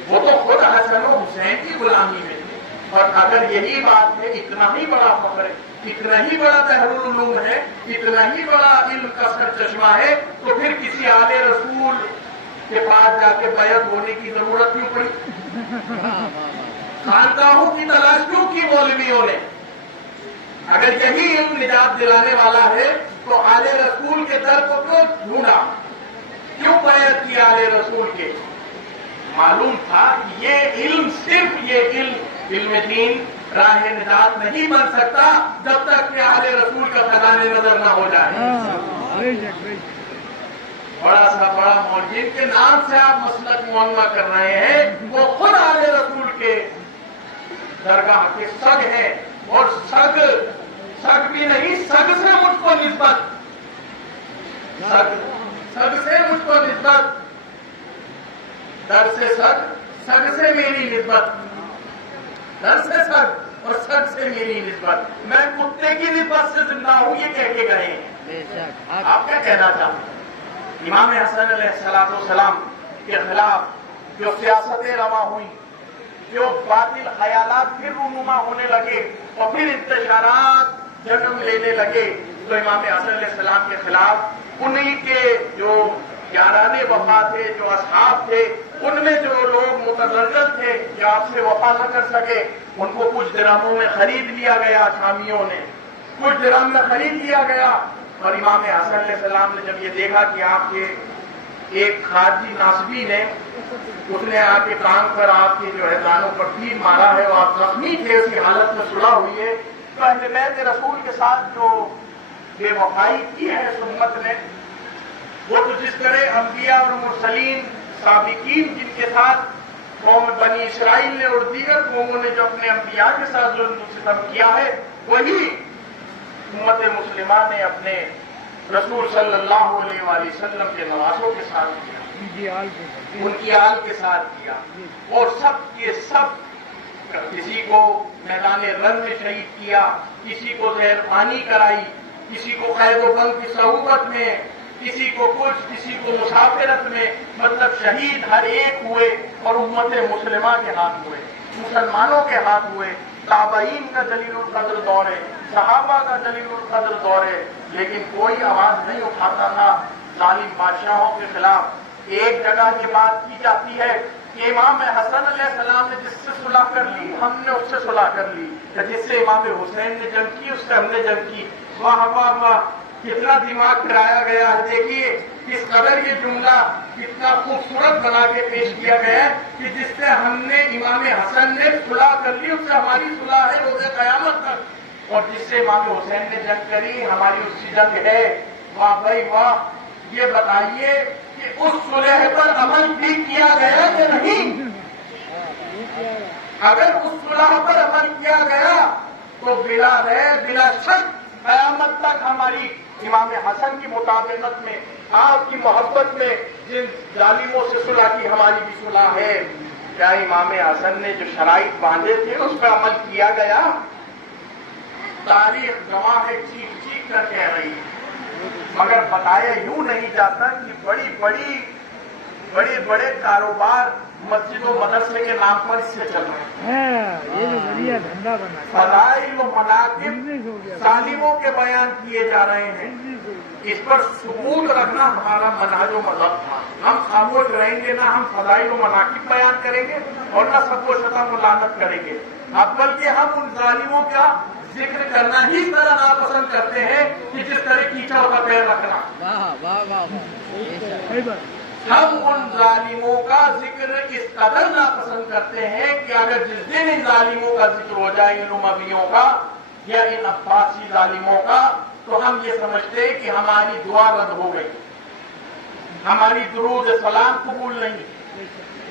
وہ تو خود حسن و حسین کی غلامی میں تھے. اور اگر یہی بات ہے, اتنا ہی بڑا فخر ہے, اتنا ہی بڑا بحر العلوم ہے, اتنا ہی بڑا علم کا سرچشمہ ہے, تو پھر کسی آل رسول کے پاس جا کے بیعت ہونے کی ضرورت کیوں پڑی؟ خانقاہوں کی تلاش کیوں کی مولویوں نے؟ اگر یہی علم نجات دلانے والا ہے تو آل رسول کے در کو کیوں ڈھونڈا, کیوں بیعت کی آل رسول کے؟ معلوم تھا کہ یہ علم, صرف یہ علم دین راہ نجات نہیں بن سکتا جب تک کہ آل رسول کا خزانے نظر نہ ہو جائے. بڑا سا بڑا مولوی کے نام سے آپ مسلک معاملہ کر رہے ہیں, وہ خود آل رسول کے درگاہ کے سگ ہیں. اور سگ بھی نہیں, سگ سے مجھ کو نسبت, سگ سے مجھ کو نسبت, در سے سگ سے میری نسبت, در سے سگ اور سگ سے میری نسبت. میں کتے کی نسبت سے زندہ ہوں یہ کہہ کے گئے ہیں. آپ کیا کہنا چاہتے ہیں؟ امام حسن علیہ السلام کے خلاف جو سیاستیں رواں ہوئیں, جو باطل خیالات پھر رونما ہونے لگے اور پھر انتشارات جنم لینے لگے, تو امام حسن علیہ السلام کے خلاف انہی کے جو یاران وفا تھے, جو اصحاب تھے, ان میں جو لوگ متضرر تھے کہ آپ سے وفا نہ کر سکے, ان کو کچھ درہموں میں خرید لیا گیا. شامیوں نے کچھ درہم میں خرید لیا گیا. اور امام حسن علیہ السلام نے جب یہ دیکھا کہ آپ کے ایک خارجی ناصبی نے, اس نے آپ کے کان پر آپ کے جو ہے دانوں پر تیر مارا ہے, اور آپ زخمی تھے, اس کی حالت میں صلح ہوئی ہے, تو اہل بیت رسول کے ساتھ جو بے وفائی کی ہے اس امت نے, وہ تو جس طرح انبیاء اور مرسلین سابقین جن کے ساتھ قوم بنی اسرائیل نے اور دیگر قوموں نے جو اپنے انبیاء کے ساتھ ظلم و ستم کیا ہے, وہی امت مسلمہ نے اپنے رسول صلی اللہ علیہ وآلہ وسلم کے نواسوں کے ساتھ کیا, ان کی آل کے ساتھ کیا. اور سب کے سب, کسی کو میدان رن میں شہید کیا, کسی کو زہر پانی کرائی, کسی کو قید و بند کی صعوبت میں, کسی کو کچھ, کسی کو مسافرت میں, مطلب شہید ہر ایک ہوئے. اور امت مسلمہ کے ہاتھ ہوئے, مسلمانوں کے ہاتھ ہوئے. تابعین کا جلیل القدر دور ہے, صحابہ کا جلیل القدر دور ہے, لیکن کوئی آواز نہیں اٹھاتا تھا ظالم بادشاہوں کے خلاف. ایک جگہ یہ بات کی جاتی ہے کہ امام حسن علیہ السلام نے جس سے صلح کر لی ہم نے اس سے صلح کر لی, یا جس سے امام حسین نے جنگ کی اس سے ہم نے جنگ کی. واہ واہ واہ, کتنا دماغ پھرایا گیا ہے. دیکھیے کس قدر یہ جملہ کتنا خوبصورت بنا کے پیش کیا گیا ہے کہ جس سے ہم نے امام حسن نے صلح کر لی، اس سے ہماری صلح ہے روز قیامت تک. اور جس سے امام حسین نے جنگ کری، ہماری اس کی جنگ ہے. واہ بھائی واہ. یہ بتائیے کہ اس صلح پر عمل بھی کیا گیا کہ نہیں؟ اگر اس صلح پر عمل کیا گیا تو بلا شک قیامت تک ہماری امام حسن کی مطابقت میں، آپ کی محبت میں جن ظالموں سے صلح کی، ہماری بھی صلح ہے. کیا امام حسن نے جو شرائط باندھے تھے اس پر عمل کیا گیا؟ تاریخ گواہ ہے، چیخ چیخ کر کہہ رہی ہے. مگر بتایا یوں نہیں جاتا کہ بڑے بڑے کاروبار مسجد و مدرسے کے نام پر اس سے چل رہے ہیں. فضائل و مناقب ظالموں کے بیان کیے جا رہے ہیں. اس پر ثبوت رکھنا ہمارا منہج و مذہب تھا. ہم خاموش رہیں گے، نہ ہم فضائل و مناقب بیان کریں گے اور نہ سب کو شتم و لعنت کریں گے. اب بلکہ ہم ان ظالموں کا ذکر کرنا ہی اس طرح ناپسند کرتے ہیں کہ جس طرح کیچڑ کا پیر رکھنا. ہم ان ظالموں کا ذکر اس قدر ناپسند کرتے ہیں کہ اگر جس دن ان ظالموں کا ذکر ہو جائے، ان امویوں کا یا ان عباسی ظالموں کا، تو ہم یہ سمجھتے ہیں کہ ہماری دعا رد ہو گئی، ہماری درود سلام قبول نہیں.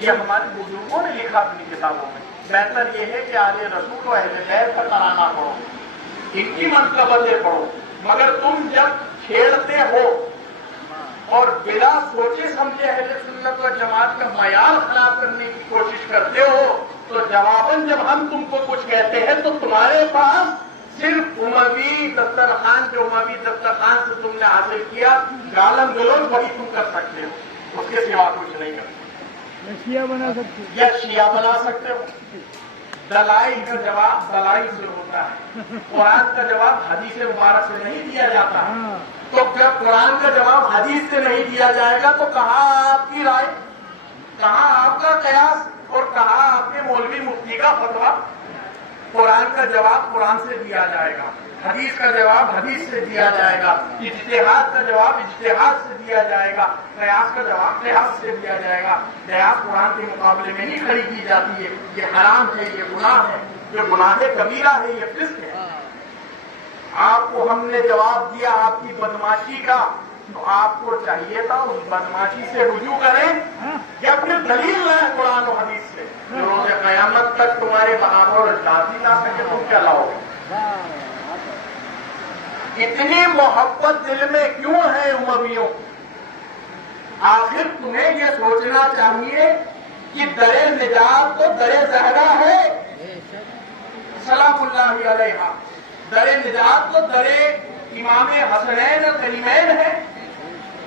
یہ ہمارے بزرگوں نے لکھا اپنی کتابوں میں. بہتر یہ ہے کہ آل رسول و اہل بیت کا ترانہ پڑھو، ان کی منقبتیں پڑھو. مگر تم جب چھیڑتے ہو اور بلا سوچے سمجھے اہل سنت و جماعت کا معیار خراب کرنے کی کوشش کرتے ہو، تو جواباً جب ہم تم کو کچھ کہتے ہیں تو تمہارے پاس صرف اموی دسترخوان سے تم نے حاصل کیا گالم گلوچ وہی تم کر سکتے ہو، اس کے سوا کچھ نہیں کرتے. شیعہ بنا سکتے ہو. دلائل کا جواب دلائل سے ہوتا ہے، قرآن کا جواب حدیث مبارک سے نہیں دیا جاتا. تو جب قرآن کا جواب حدیث سے نہیں دیا جائے گا تو کہاں آپ کی رائے، کہاں آپ کا قیاس اور کہاں آپ کے مولوی مفتی کا فتویٰ؟ قرآن کا جواب قرآن سے دیا جائے گا، حدیث کا جواب حدیث سے دیا جائے گا، اجتہاد کا جواب اجتہاد سے دیا جائے گا، قیاس کا جواب قیاس سے دیا جائے گا. قیاس قرآن کے مقابلے میں نہیں کھڑی کی جاتی ہے. یہ حرام ہے، یہ گناہ ہے، یہ گناہ کبیرہ ہے، یہ فسق ہے. آپ کو ہم نے جواب دیا آپ کی بدماشی کا، تو آپ کو چاہیے تھا اس بدماشی سے رجوع کریں یا اپنے دلیل لائیں قرآن و حدیث سے. روز قیامت تک تمہارے بہاور اور جاتی نہ سکے تم کیا لاؤ گے؟ اتنی محبت دل میں کیوں ہے امویوں؟ آخر تمہیں یہ سوچنا چاہیے کہ در نجات تو در زہرا ہے سلام اللہ علیہ، در نجات تو در امام حسنین اور کریمین ہے،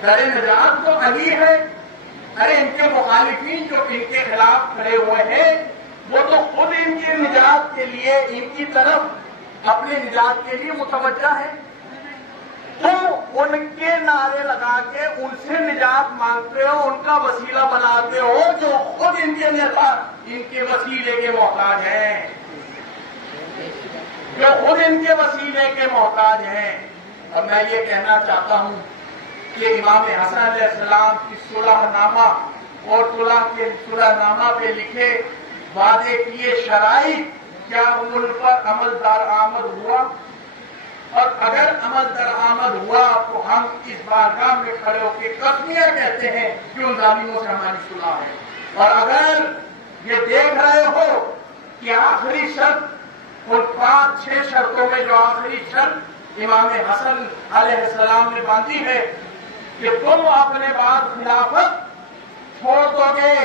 در نجات تو علی ہے. ارے ان کے مخالفین جو ان کے خلاف کھڑے ہوئے ہیں وہ تو خود ان کی نجات کے لیے ان کی طرف اپنی نجات کے لیے متوجہ ہے. تم ان کے نعرے لگا کے ان سے نجات مانگتے ہو، ان کا وسیلہ بناتے ہو جو خود ان کے نیتا ان کے وسیلے کے محتاج ہیں، جو خود ان کے وسیلے کے محتاج ہیں. اور میں یہ کہنا چاہتا ہوں کہ امام حسن علیہ السلام کی صلح نامہ اور صلح نامہ پہ لکھے وعدے کیے شرائط کیا ان پر عمل درآمد ہوا؟ اور اگر عمل درآمد ہوا تو ہم اس بارگاہ میں کھڑے ہو کے قسمیہ کہتے ہیں کہ ان ظالموں سے ہماری صلح ہے. اور اگر یہ دیکھ رہے ہو کہ آخری شرط ان 5-6 شرطوں میں جو آخری شرط امام حسن علیہ السلام نے باندھی ہے کہ تم اپنے بعد خلافت چھوڑ دو گے،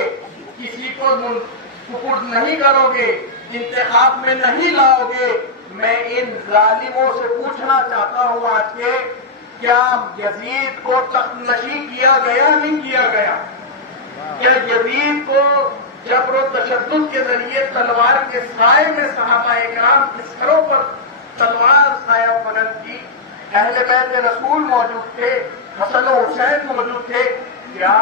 کسی کو سپرد نہیں کرو گے، انتخاب میں نہیں لاؤ گے. میں ان ظالموں سے پوچھنا چاہتا ہوں آج کے، کیا یزید کو تخت نشی کیا گیا نہیں کیا گیا؟ کیا یزید کو جبر و تشدد کے ذریعے تلوار کے سائے میں صحابہ اکرام کے سروں پر تلوار سایہ فگن کی؟ اہل بیت رسول موجود تھے، حسن و حسین موجود تھے. کیا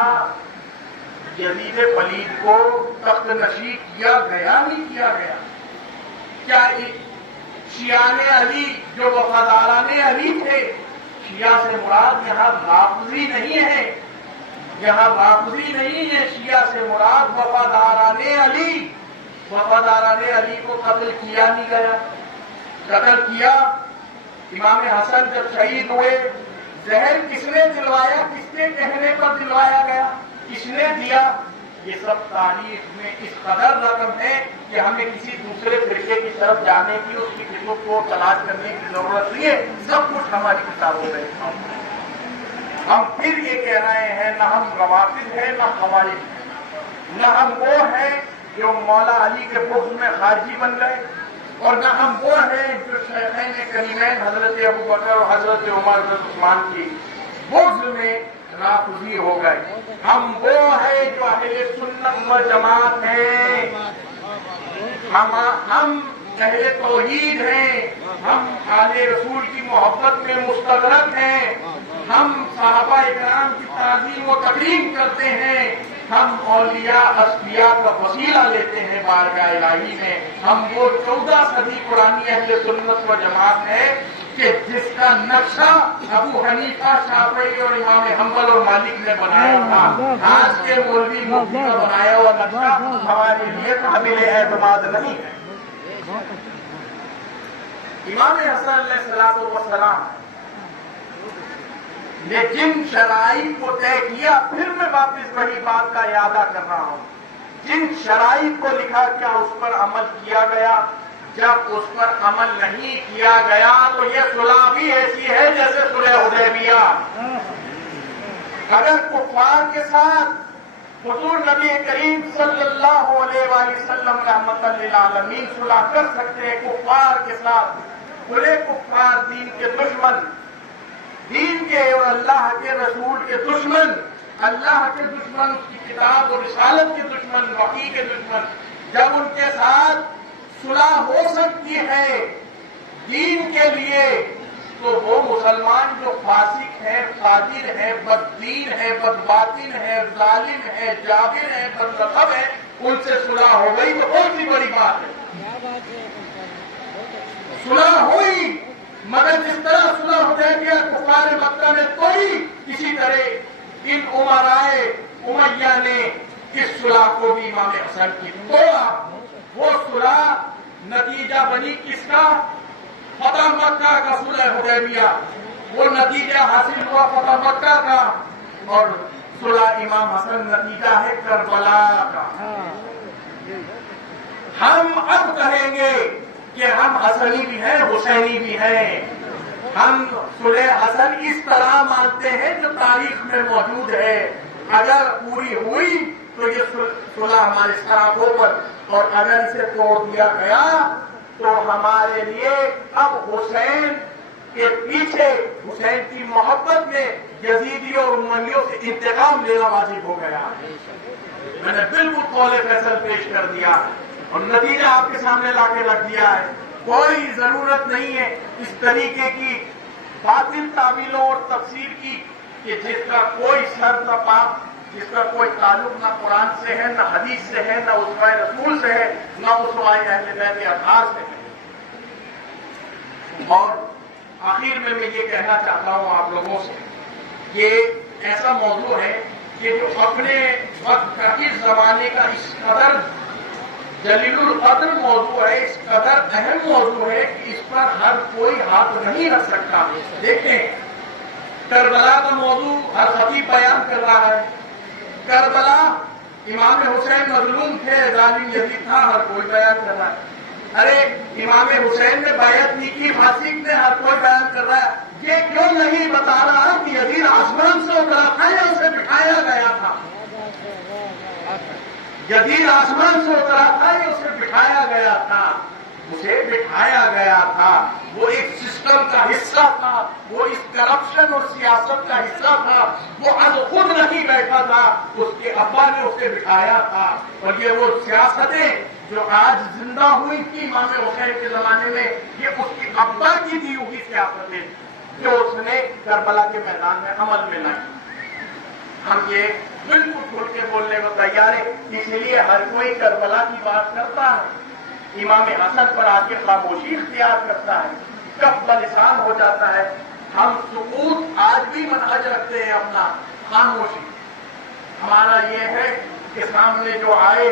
یزید پلید کو تخت نشی کیا گیا نہیں کیا گیا؟ کیا شیعان علی جو وفاداران علی تھے، شیعہ سے مراد یہاں رافضی نہیں ہے، یہاں رافضی نہیں ہے، شیعہ سے مراد وفاداران علی، وفاداران علی کو قتل کیا نہیں گیا، قتل کیا۔ امام حسن جب شہید ہوئے، زہر کس نے دلوایا، کس کے کہنے پر دلوایا گیا، کس نے دیا؟ یہ سب تاریخ میں اس قدر رقم ہے کہ ہمیں کسی دوسرے فرقے کی طرف جانے کی، اس کی کتب کو تلاش کرنے کی ضرورت نہیں ہے، سب کچھ ہماری کتابوں میں ہے۔ ہم پھر یہ کہہ رہے ہیں نہ ہم روافض ہیں نہ خوارج ہیں، نہ ہم وہ ہیں جو مولا علی کے بغض میں خارجی بن گئے، اور نہ ہم وہ ہیں جو شیخین کریمین حضرت ابوبکر اور حضرت عمر بن عثمان کی بغض میں رافضی ہو گئے۔ ہم وہ ہیں جو اہل سنت و جماعت ہیں، ہم اہل توحید ہیں، ہم آل رسول کی محبت میں مستغرق ہیں، ہم صحابہ اکرام کی تعظیم و تکریم کرتے ہیں، ہم اولیاء اصفیاء کا وسیلہ لیتے ہیں بارگاہ الہی میں۔ ہم وہ 14 صدی پرانی اہل سنت و جماعت ہے کہ جس کا نقشہ ابو حنیفہ، شافعی اور امام حنبل اور مالک نے بنایا تھا۔ آج کے مولوی مفتی کا بنایا ہوا نقشہ ہمارے لیے قابل اعتماد نہیں ہے۔ امام حسن علیہ السلام نے جن شرائط کو طے کیا، پھر میں واپس وہی بات کا اعادہ کر رہا ہوں، جن شرائط کو لکھا کیا اس پر عمل کیا گیا؟ جب اس پر عمل نہیں کیا گیا تو یہ صلح بھی ایسی ہے جیسے صلح حدیبیہ۔ اگر کفار کے ساتھ حضور نبی کریم صلی اللہ علیہ وآلہ وسلم رحمت للعالمین صلح کر سکتے ہیں کفار کے ساتھ، کھلے کفار، دین کے دشمن، دین کے اور اللہ کے رسول کے دشمن، اللہ کے دشمن، اس کی کتاب اور رسالت کے دشمن، وحی کے دشمن، جب ان کے ساتھ صلح ہو سکتی ہے دین کے لیے، تو وہ مسلمان جو فاسق ہیں، فاجر ہیں، بددین ہیں، بدباطن ہیں، ظالم ہیں، جابر ہیں، بدمذہب ہیں، ان سے صلح ہو گئی تو بہت سی بڑی بات ہے۔ صلح ہوئی، مگر جس طرح صلح حدیبیہ کفار مکہ نے توڑی، اسی طرح ان امرائے امیہ نے اس صلح کو بھی امام حسن کی توڑا۔ وہ صلح نتیجہ بنی کس کا؟ فتح مکہ کا صلح حدیبیہ، وہ نتیجہ حاصل ہوا فتح مکہ کا، اور صلح امام حسن نتیجہ ہے کربلا کا۔ ہم اب کہیں گے کہ ہم حسنی بھی ہیں، حسینی بھی ہیں۔ ہم صلح حسن اس طرح مانتے ہیں جو تاریخ میں موجود ہے، اگر پوری ہوئی تو یہ صلح ہمارے سراغوں پر، اور اگر اسے توڑ دیا گیا تو ہمارے لیے اب حسین کے پیچھے، حسین کی محبت میں یزیدیوں اور امویوں سے انتقام لینا واجب ہو گیا۔ میں نے بالکل قول فیصل پیش کر دیا اور نتیجہ آپ کے سامنے لا کے رکھ دیا ہے۔ کوئی ضرورت نہیں ہے اس طریقے کی باطل تعویلوں اور تفسیر کی کہ جس کا کوئی سر نہ پاپ، جس کا کوئی تعلق نہ قرآن سے ہے، نہ حدیث سے ہے، نہ اسوہ رسول سے ہے، نہ اسوہ اہل بیت اطہار سے ہے۔ اور آخر میں یہ کہنا چاہتا ہوں آپ لوگوں سے، یہ ایسا موضوع ہے کہ جو اپنے وقت کا، اس زمانے کا اس قدر جلیل القدر موضوع ہے، اس قدر اہم موضوع ہے کہ اس پر ہر کوئی ہاتھ نہیں رکھ سکتا۔ دیکھیں، کربلا کا موضوع ہر خطیب بیان کر رہا ہے، کربلا امام حسین مظلوم تھے، ظالم یزید تھا، ہر کوئی بیان کر رہا ہے۔ ارے امام حسین نے بیعت نہیں کی، فاسق نے، ہر کوئی بیان کر رہا ہے۔ یہ کیوں نہیں بتا رہا کہ یزید آسمان سے اترا تھا یا اسے بٹھایا گیا تھا؟ یزید آسمان سے اترا تھا یا اسے بٹھایا گیا تھا؟ اسے بٹھایا گیا تھا۔ وہ ایک سسٹم کا حصہ تھا، وہ اس کرپشن اور سیاست کا حصہ تھا، وہ از خود نہیں بیٹھا تھا، اس کے ابا نے اسے بٹھایا تھا۔ اور یہ وہ سیاستیں جو آج زندہ ہوئی تھی امام حسین کے زمانے میں، یہ اس کی ابا کی دی ہوئی سیاستیں جو اس نے کربلا کے میدان میں عمل میں لائی۔ ہم یہ بالکل کھل کے بولنے کو تیار ہے، اس لیے ہر کوئی کربلا کی بات کرتا ہے، امام حسن پر آ کے خاموشی اختیار کرتا ہے، کف بلسان ہو جاتا ہے۔ ہم سکوت آج بھی منہج رکھتے ہیں اپنا، خاموشی. ہمارا یہ ہے کہ سامنے جو آئے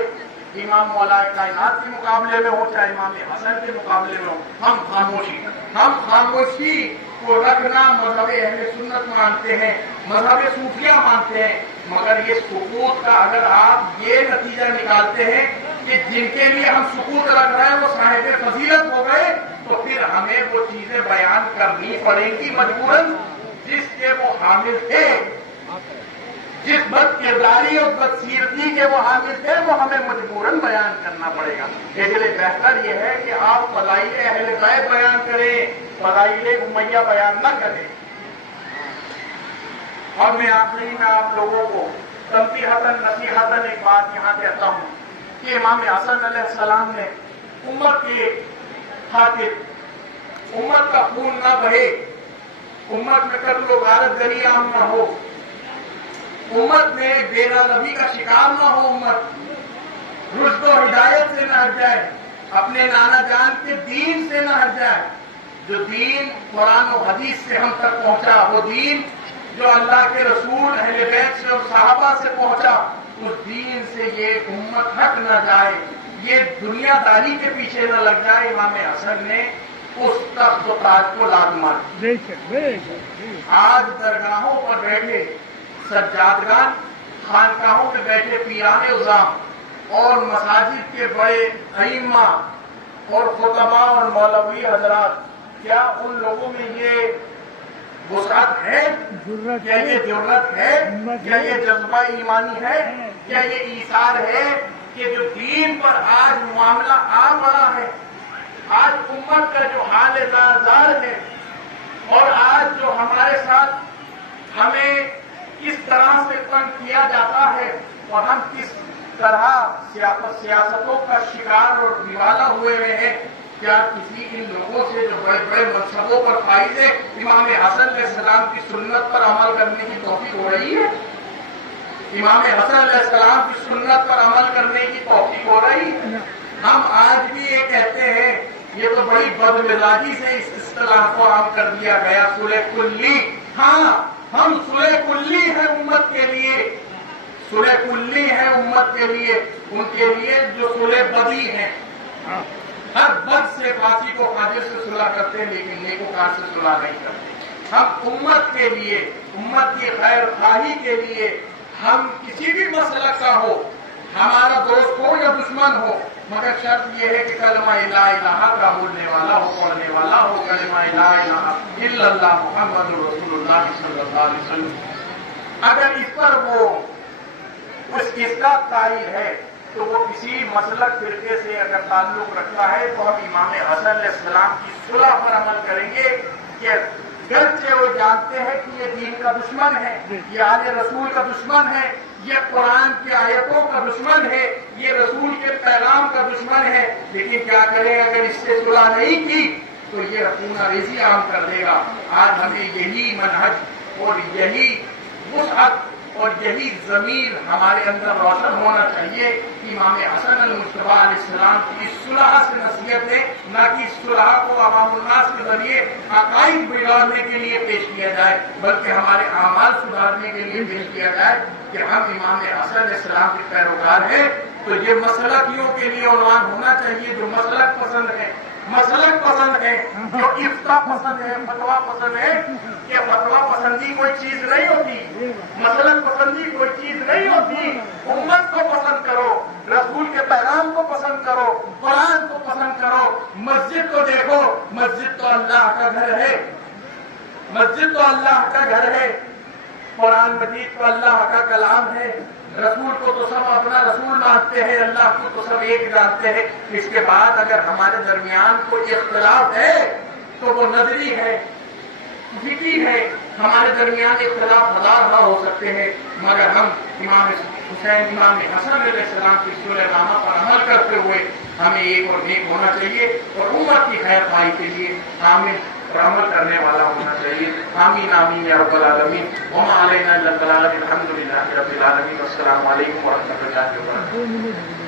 امام مولا کائنات کے مقابلے میں ہو چاہے امام حسن کے مقابلے میں ہو، ہم خاموشی کو رکھنا مذہب اہل سنت مانتے ہیں، مذہب صوفیہ مانتے ہیں. مگر یہ سکوت کا اگر آپ یہ نتیجہ نکالتے ہیں کہ جن کے لیے ہم سکوت رکھ رہے ہیں وہ صاحب فضیلت ہو گئے، تو پھر ہمیں وہ چیزیں بیان کرنی پڑیں گی مجبوراً جس کے وہ حامل تھے، جس بد کرداری اور بد سیرتی کے وہ حامل تھے وہ ہمیں مجبوراً بیان کرنا پڑے گا. اس لیے بہتر یہ ہے کہ آپ فضائل اہل بیت بیان کریں، فضائل امیہ بیان نہ کریں. اور میں آخری میں آپ لوگوں کو تنبیہتاً نصیحتاً ایک بات یہاں کہتا ہوں کہ امام حسن علیہ السلام نے امت کے خاطر، امت کا خون نہ بہے، امت میں قتل و غارت گری عام نہ ہو، امت میں بے نظمی کا شکار نہ ہو، امت رشد و ہدایت سے نہ ہٹ جائے، اپنے نانا جان کے دین سے نہ ہٹ جائے. جو دین قرآن و حدیث سے ہم تک پہنچا، وہ دین جو اللہ کے رسول اہل بیت سے اور صحابہ سے پہنچا، اس دین سے یہ امت ہٹ نہ جائے، یہ دنیا داری کے پیچھے نہ لگ جائے. امام حسن نے اس تخت و تاج کو لازمان. آج درگاہوں پر بیٹھے سجادگان، خانقاہوں میں بیٹھے پیران عظام اور مساجد کے بڑے ائمہ اور خطباء اور مولوی حضرات، کیا ان لوگوں میں یہ وسعت ہے؟ کیا یہ جرأت ہے؟ کیا یہ جذبہ ایمانی ہے؟ کیا یہ ایثار ہے کہ جو دین پر آج معاملہ آ پڑا ہے، آج امت کا جو حال زار ہے، اور آج جو ہمارے ساتھ ہمیں کس طرح سے تنگ کیا جاتا ہے اور ہم کس طرح سیاستوں کا شکار اور دیوالہ ہوئے ہیں، کیا کسی ان لوگوں سے جو بڑے بڑے منصبوں پر فائز ہیں امام حسن علیہ السلام کی سنت پر عمل کرنے کی توفیق ہو رہی ہے؟ امام حسن علیہ السلام کی سنت پر عمل کرنے کی توفیق ہو رہی ہے؟ ہم آج بھی یہ کہتے ہیں، یہ تو بڑی بد مزاجی سے اس اصطلاح کو عام کر دیا گیا، صلح کلی. ہاں، ہم صلح کلی ہیں امت کے لیے، صلح کلی ہے امت کے لیے، ان کے لیے جو صلح بدی ہیں. ہر بد سے فاسق کو فاجر سے صلح کرتے ہیں لیکن نیکوکار سے صلح نہیں کرتے. ہم امت کے لیے، امت کی خیر خواہی کے لیے، ہم کسی بھی مسلک کا ہو، ہمارا دوست ہو یا دشمن ہو، مگر شرط یہ ہے کہ کلمہ لا الہ کا بولنے والا ہو، پڑھنے والا ہو، کلمہ لا الہ الا اللہ محمد رسول اللہ صلی اللہ علیہ وسلم. اگر اس پر وہ اس کا قائل ہے تو وہ کسی مسلک فرقے سے اگر تعلق رکھتا ہے تو ہم امام حسن علیہ السلام کی صلح پر عمل کریں گے کہ گرچہ وہ جانتے ہیں کہ یہ دین کا دشمن ہے، یہ آل رسول کا دشمن ہے، یہ قرآن کی آیتوں کا دشمن ہے، یہ رسول کے پیغام کا دشمن ہے، لیکن کیا کریں اگر اس سے صلح نہیں کی تو یہ خونہ ریزی عام کر دے گا. آج ہمیں یہی منہج اور یہی وسعت اور یہی ضمیر ہمارے اندر روشن ہونا چاہیے کہ امام حسن المصطفیٰ علیہ السلام کی اس صلح سے نصیحت ہے، نہ کہ اس صلح کو عوام الناس کے ذریعے عقائد بگاڑنے کے لیے پیش کیا جائے، بلکہ ہمارے اعمال سدھارنے کے لیے پیش کیا جائے کہ ہم امام حسن علیہ السلام کے پیروکار ہیں. تو یہ مسلکیوں کے لیے عنوان ہونا چاہیے جو مسلک پسند ہے، مسلک پسند ہے، جو افتاء پسند ہے، فتویٰ پسند ہے. کہ فتویٰ پسندی کوئی چیز نہیں ہوتی، مسلک پسندی کوئی چیز نہیں ہوتی. امت کو پسند کرو، رسول کے پیغام کو پسند کرو، قرآن کو پسند کرو. مسجد کو دیکھو، مسجد تو اللہ کا گھر ہے، مسجد تو اللہ کا گھر ہے، قرآن مجید تو اللہ کا کلام ہے. رسول کو تو سب اپنا رسول مانتے ہیں، اللہ کو تو سب ایک جانتے ہیں. اس کے بعد اگر ہمارے درمیان کوئی اختلاف ہے تو وہ نظری ہے، فکری ہے. ہمارے درمیان اختلاف ہزار ہو سکتے ہیں، مگر ہم امام حسین، امام حسن علیہ السلام کی صلح نامہ پر عمل کرتے ہوئے ہمیں ایک اور نیک ہونا چاہیے اور امت کی خیر خواہی کے لیے عامل اور عمل کرنے والا ہونا چاہیے. آمین آمین یا رب العالمین. وما علینا الا البلاغ. الحمد للہ رب العالمین. السلام علیکم ورحمۃ اللہ وبرکاتہ.